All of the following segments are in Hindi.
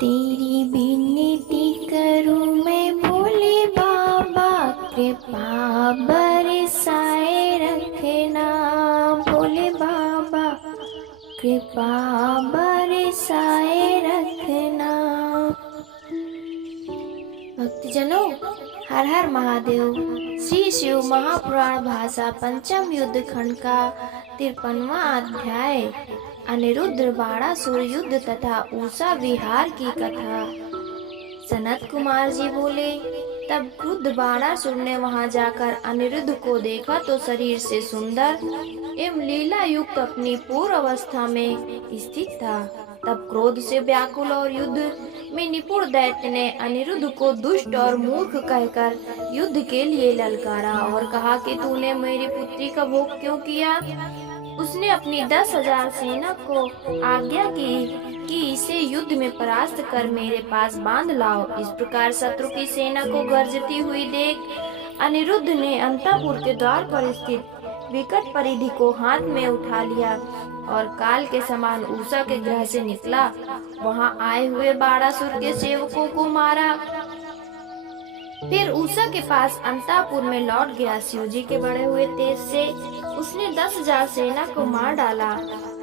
तेरी विनती करूं मैं भोले बाबा, कृपा बरसाए रखना। भोले बाबा कृपा बरसाए रखना। भक्तजनों, हर हर महादेव। श्री शिव महापुराण भाषा पंचम युद्ध खंड का 53वां अध्याय अनिरुद्ध बाणासुर युद्ध तथा उषा विहार की कथा। सनत कुमार जी बोले, तब क्रुद्ध बाणासुर ने वहां जाकर अनिरुद्ध को देखा तो शरीर से सुंदर एवं लीला युक्त अपनी पूर्व अवस्था में स्थित था। तब क्रोध से व्याकुल और युद्ध में निपुण दैत्य ने अनिरुद्ध को दुष्ट और मूर्ख कहकर युद्ध के लिए ललकारा और कहा कि तूने मेरी पुत्री का भोग क्यों किया। उसने अपनी 10,000 सेना को आज्ञा की कि इसे युद्ध में परास्त कर मेरे पास बांध लाओ। इस प्रकार शत्रु की सेना को गरजती हुई देख अनिरुद्ध ने अंतःपुर के द्वार पर स्थित विकट परिधि को हाथ में उठा लिया और काल के समान उषा के गृह से निकला। वहां आए हुए बाणासुर के सेवकों को मारा। फिर उषा के पास अंतःपुर में लौट गया। शिवजी के बढ़े हुए तेज से उसने 10,000 सेना को मार डाला।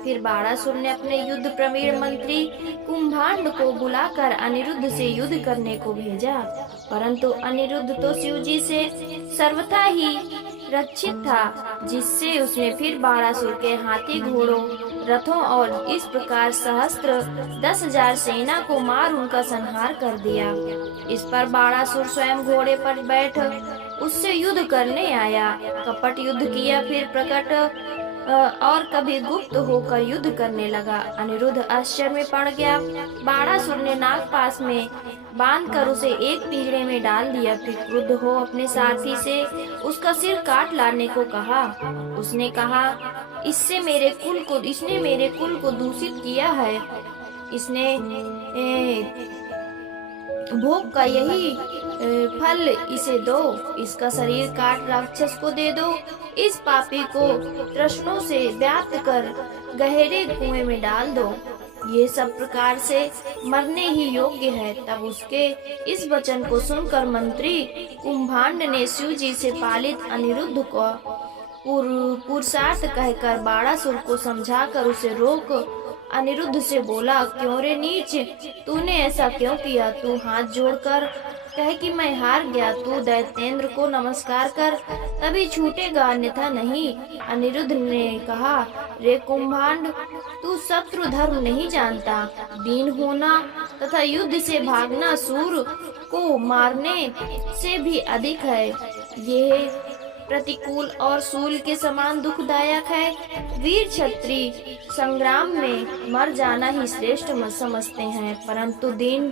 फिर बाणासुर ने अपने युद्ध प्रवीण मंत्री कुंभांड को बुलाकर अनिरुद्ध से युद्ध करने को भेजा, परंतु अनिरुद्ध तो शिवजी से सर्वथा ही रक्षित था, जिससे उसने फिर बाणासुर के हाथी घोड़ों रथों और इस प्रकार सहस्त्र 10,000 सेना को मार उनका संहार कर दिया। इस पर बाणासुर स्वयं घोड़े पर बैठ उससे युद्ध करने आया। कपट युद्ध किया, फिर प्रकट और कभी गुप्त होकर युद्ध करने लगा। अनिरुद्ध आश्चर्य में पड़ गया। बाणासुर ने नागपाश में बांधकर उसे एक पिंजरे में डाल दिया। फिर क्रुद्ध हो अपने सारथी से उसका सिर काट लाने को कहा। उसने कहा, इसने मेरे कुल को दूषित किया है। इसने भोग का यही फल इसे दो। इसका शरीर काट राक्षस को दे दो। इस पापी को तृष्णों से व्याप्त कर गहरे कुएं में डाल दो। ये सब प्रकार से मरने ही योग्य है। तब उसके इस वचन को सुनकर मंत्री कुंभांड ने शिवजी से पालित अनिरुद्ध को पुरुषार्थ कहकर बाणासुर को समझाकर उसे रोक अनिरुद्ध से बोला, क्यों रे नीच, तूने ऐसा क्यों किया? तू हाथ जोड़कर कह कि मैं हार गया। तू दैत्येंद्र को नमस्कार कर, तभी छूटेगा, अन्यथा नहीं। अनिरुद्ध ने कहा, रे कुंभांड, तू शत्रु धर्म नहीं जानता। दीन होना तथा युद्ध से भागना सूर को मारने से भी अधिक है। ये प्रतिकूल और सूल के समान दुखदायक है। वीर क्षत्रिय संग्राम में मर जाना ही श्रेष्ठ समझते हैं, परंतु दीन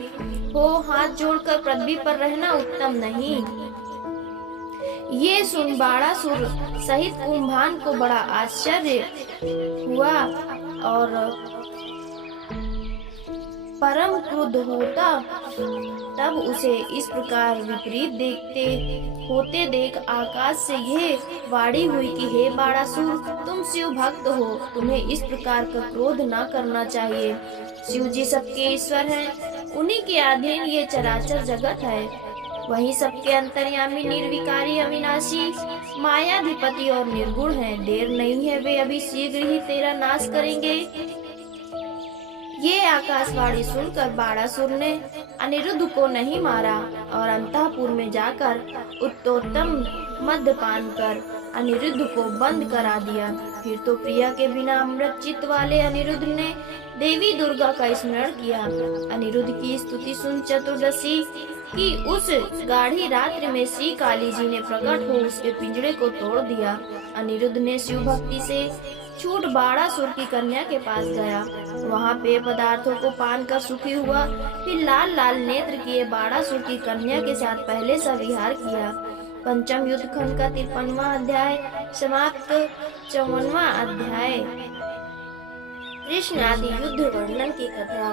हो हाथ जोड़कर पृथ्वी पर रहना उत्तम नहीं। ये सुन बाणासुर सहित कुंभांड को बड़ा आश्चर्य हुआ और परम क्रुद्ध होता। तब उसे इस प्रकार विपरीत देखते होते देख आकाश से यह वाणी हुई कि हे बाणासुर, तुम शिव भक्त हो, तुम्हें इस प्रकार का क्रोध न करना चाहिए। शिव जी सबके ईश्वर हैं, उन्हीं के अधीन ये चराचर जगत है। वही सबके अंतर्यामी, निर्विकारी, अविनाशी, मायाधिपति और निर्गुण हैं। देर नहीं है, वे अभी शीघ्र ही तेरा नाश करेंगे। ये आकाशवाणी सुनकर बाणासुर ने अनिरुद्ध को नहीं मारा और अंतःपुर में जाकर उत्तोत्तम मद्यपान कर अनिरुद्ध को बंद करा दिया। फिर तो प्रिया के बिना अमृत चित्त वाले अनिरुद्ध ने देवी दुर्गा का स्मरण किया। अनिरुद्ध की स्तुति सुन चतुर्दशी की उस गाढ़ी रात्रि में श्री काली जी ने प्रकट हो उसके पिंजरे को तोड़ दिया। अनिरुद्ध ने शिव भक्ति से छूट बाणासुर की कन्या के पास गया। वहाँ पेय पदार्थों को पान कर सुखी हुआ, फिर लाल लाल नेत्र किए बाणासुर की कन्या के साथ पहले सा विहार किया। पंचम युद्ध खंड का 53वां अध्याय समाप्त। 54वां अध्याय कृष्ण आदि युद्ध वर्णन की कथा।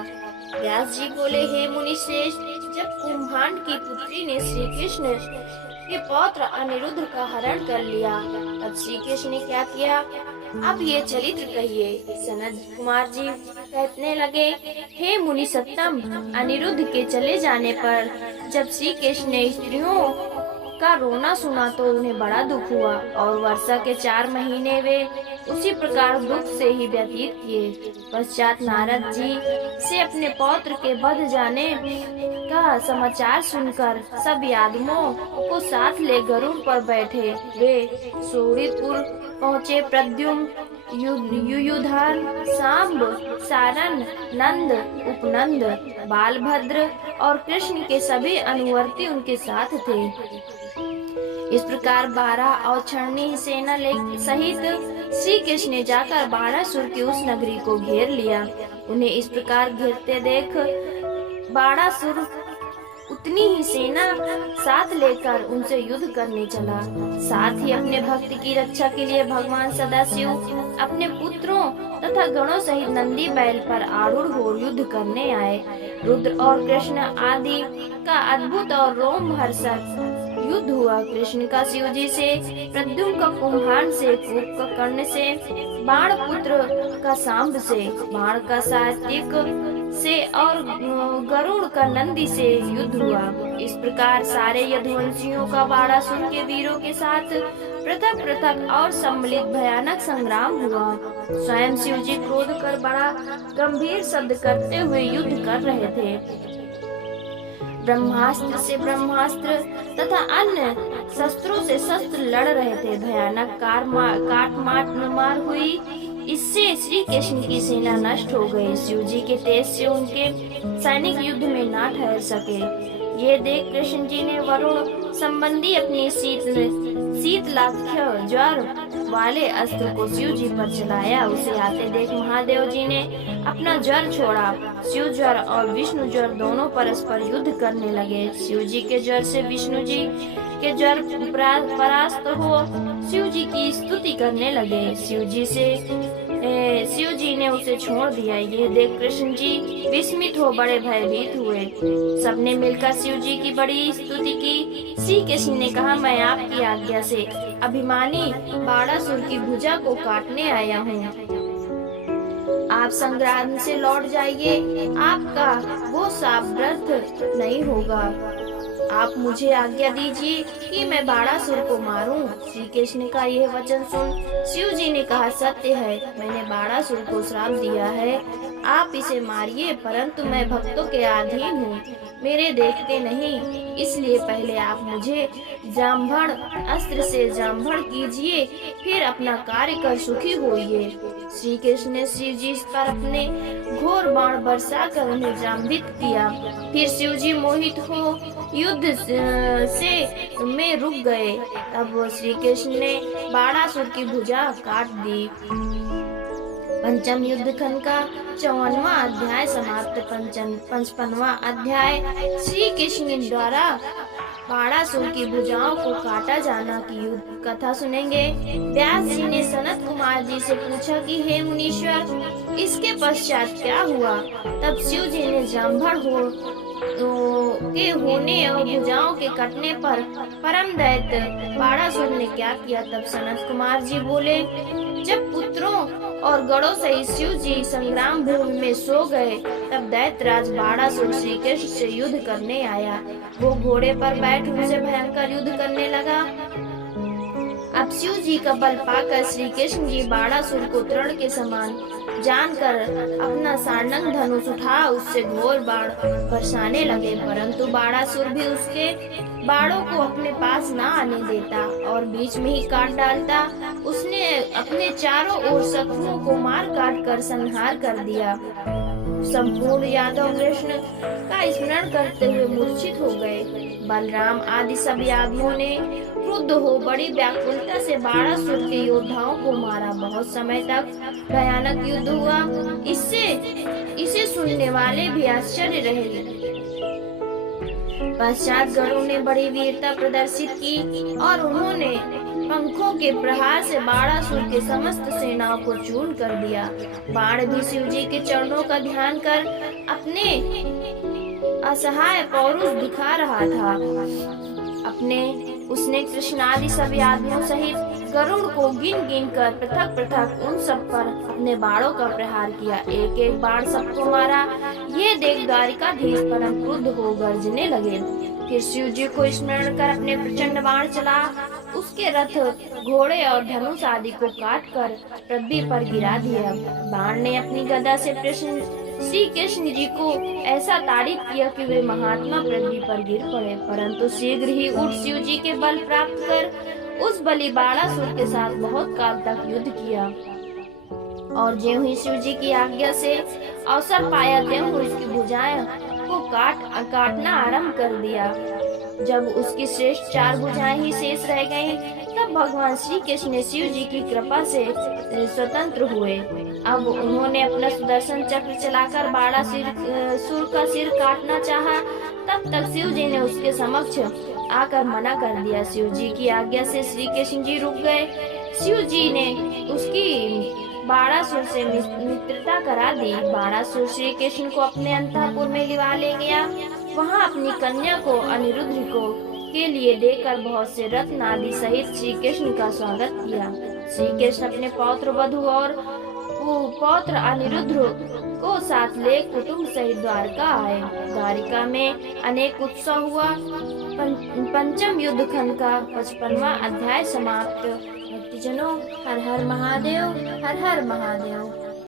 व्यास जी बोले, हे मुनि श्रेष्ठ, जब कुंभांड की पुत्री ने श्री कृष्ण के पौत्र अनिरुद्ध का हरण कर लिया, तब श्री कृष्ण ने क्या किया? अब ये चरित्र कहिए। सनत कुमार जी कहने लगे, हे मुनि सत्तम, अनिरुद्ध के चले जाने पर जब श्री कृष्ण ने स्त्रियों का रोना सुना तो उन्हें बड़ा दुख हुआ और वर्षा के 4 महीने वे उसी प्रकार दुख से ही व्यतीत किए। पश्चात नारद जी से अपने पौत्र के बध जाने का समाचार सुनकर सब यादवों को साथ ले गरुड़ पर बैठे वे सूरीपुर पहुँचे। प्रद्युम्न, युयुधान, सांब, सारन, नंद, उपनंद, बालभद्र और कृष्ण के सभी अनुवर्ती उनके साथ थे। इस प्रकार 12 औक्षणी सेना सहित श्री कृष्ण ने जाकर बाणासुर की उस नगरी को घेर लिया। उन्हें इस प्रकार घेरते देख बाणासुर उतनी ही सेना साथ लेकर उनसे युद्ध करने चला। साथ ही अपने भक्त की रक्षा के लिए भगवान सदाशिव अपने पुत्रों तथा गणों सहित नंदी बैल पर आरूढ़ हो युद्ध करने आए। रुद्र और कृष्ण आदि का अद्भुत और रोमहर्षक युद्ध हुआ। कृष्ण का शिवजी से, प्रद्युम्न का कुम्हान से, कूप का कर्ण से, बाण पुत्र का सांब से, बाण का सात्विक से और गरुड़ का नंदी से युद्ध हुआ। इस प्रकार सारे यदुवंशियों का बाणासुर के वीरों के साथ पृथक पृथक और सम्मिलित भयानक संग्राम हुआ। स्वयं शिवजी क्रोध कर बड़ा गंभीर शब्द करते हुए युद्ध कर रहे थे। ब्रह्मास्त्र से ब्रह्मास्त्र तथा अन्य शस्त्रों से शस्त्र लड़ रहे थे। भयानक काट मार हुई। इससे श्री कृष्ण की सेना नष्ट हो गई। शिवजी के तेज से उनके सैनिक युद्ध में ना ठहर सके। ये देख कृष्ण जी ने वरुण संबंधी अपनी शीतलाख्य ज्वर वाले अस्त्र को शिव जी पर चलाया। उसे आते देख महादेव जी ने अपना ज्वर छोड़ा। शिव ज्वर और विष्णु ज्वर दोनों परस्पर युद्ध करने लगे। शिव जी के ज्वर से विष्णु जी के ज्वर परास्त हो शिव जी की स्तुति करने लगे। शिव जी ने उसे छोड़ दिया। ये देख कृष्ण जी विस्मित हो बड़े भयभीत हुए। सबने मिलकर शिव जी की बड़ी स्तुति की। श्री कृष्ण ने कहा, मैं आपकी आज्ञा से अभिमानी बाणासुर की भुजा को काटने आया हूँ। आप संग्राम से लौट जाइए, आपका वो शाप व्यर्थ नहीं होगा। आप मुझे आज्ञा दीजिए कि मैं बाणासुर को मारूं। श्री कृष्ण का यह वचन सुन शिव जी ने कहा, सत्य है, मैंने बाणासुर को श्राप दिया है, आप इसे मारिए, परंतु मैं भक्तों के अधीन हूँ, मेरे देखते नहीं, इसलिए पहले आप मुझे जाम्भड़ अस्त्र से जाम्भड़ कीजिए, फिर अपना कार्य कर सुखी होइए। श्री कृष्ण ने शिव जी पर अपने घोर बाण बरसा कर उन्हें जाम्बित किया। फिर शिव जी मोहित हो युद्ध से में रुक गए। तब श्री कृष्ण ने बाणासुर की भुजा काट दी। पंचम युद्ध खंड का 54वां अध्याय समाप्त। 55वां अध्याय श्री कृष्ण द्वारा बाणासुर की भुजाओं को काटा जाना की युद्ध कथा सुनेंगे। व्यास जी ने सनत कुमार जी से पूछा कि हे मुनीश्वर, इसके पश्चात क्या हुआ? तब शिव जी ने जाम्भड़ के होने और भुजाओं के कटने पर परम दैत्य बाणासुर ने क्या किया? तब सनत कुमार जी बोले, जब पुत्रों और गणों सहित शिव जी संग्राम भूमि में सो गए, तब दैत्यराज बाणासुर श्री कृष्ण से युद्ध करने आया। वो घोड़े पर बैठ उनसे भयंकर युद्ध करने लगा। अब शिव जी का बल पाकर श्री कृष्ण जी बाणासुर को तृण के समान जानकर अपना सारंग धनुष उठा उससे घोर बाण बरसाने लगे, परंतु बाणासुर भी उसके बाणों को अपने पास न आने देता और बीच में ही काट डालता। उसने अपने चारों ओर शत्रुओं को मार काट कर संहार कर दिया। संपूर्ण यादव कृष्ण का स्मरण करते हुए मूर्छित हो गए। बलराम आदि सब यादवों ने क्रुद्ध हो बड़ी व्याकुलता से बाणासुर के योद्धाओं को मारा। बहुत समय तक भयानक युद्ध हुआ। इसे सुनने वाले भी आश्चर्य रहे। पश्चात गरुड़ ने बड़ी वीरता प्रदर्शित की और उन्होंने पंखों के प्रहार से बाणासुर के समस्त सेनाओं को चूर्ण कर दिया। बाण भी शिव जी के चरणों का ध्यान कर अपने असहाय पौरुष दिखा रहा था। उसने कृष्ण आदि सब यादवों सहित गरुड़ को गिन गिन कर पृथक पृथक उन सब पर अपने बाणों का प्रहार किया। एक एक बाण सबको मारा। ये देख द्वारिकाधीश परम क्रुद्ध हो गर्जने लगे। फिर शिव जी को स्मरण कर अपने प्रचंड बाण चला उसके रथ घोड़े और धनुष आदि को काट कर पृथ्वी पर गिरा दिया। बाण ने अपनी गदा से श्री कृष्ण जी को ऐसा ताड़ित किया कि वे महात्मा पृथ्वी पर गिर पड़े, परंतु शीघ्र ही उठ शिव जी के बल प्राप्त कर उस बलि बाणासुर के साथ बहुत काल तक युद्ध किया। और ज्यों ही शिव जी की आज्ञा से अवसर पाया त्यों उसकी भुजाएं को काटना आरंभ कर दिया। जब उसकी श्रेष्ठ 4 भुजाएं ही शेष रह गईं, तब भगवान श्री कृष्ण शिव जी की कृपा से स्वतंत्र हुए। अब उन्होंने अपना सुदर्शन चक्र चलाकर बाणासुर का सिर काटना चाहा। तब तक शिव जी ने उसके समक्ष आकर मना कर दिया। शिव जी की आज्ञा से श्री कृष्ण जी रुक गए। शिव जी ने उसकी बाणासुर से मित्रता करा दी। बाणासुर श्री कृष्ण को अपने अंतःपुर में लिवा ले गया। वहां अपनी कन्या को अनिरुद्ध को के लिए देकर बहुत से रत्न आदि सहित श्री कृष्ण का स्वागत किया। श्री कृष्ण अपने पौत्र वधु और पौत्र अनिरुद्ध को साथ ले कुटुंब सहित द्वारका आए। द्वारिका में अनेक उत्सव हुआ। पंचम युद्ध खंड का 55वां अध्याय समाप्त। भक्तजनों, हर हर महादेव, हर हर महादेव।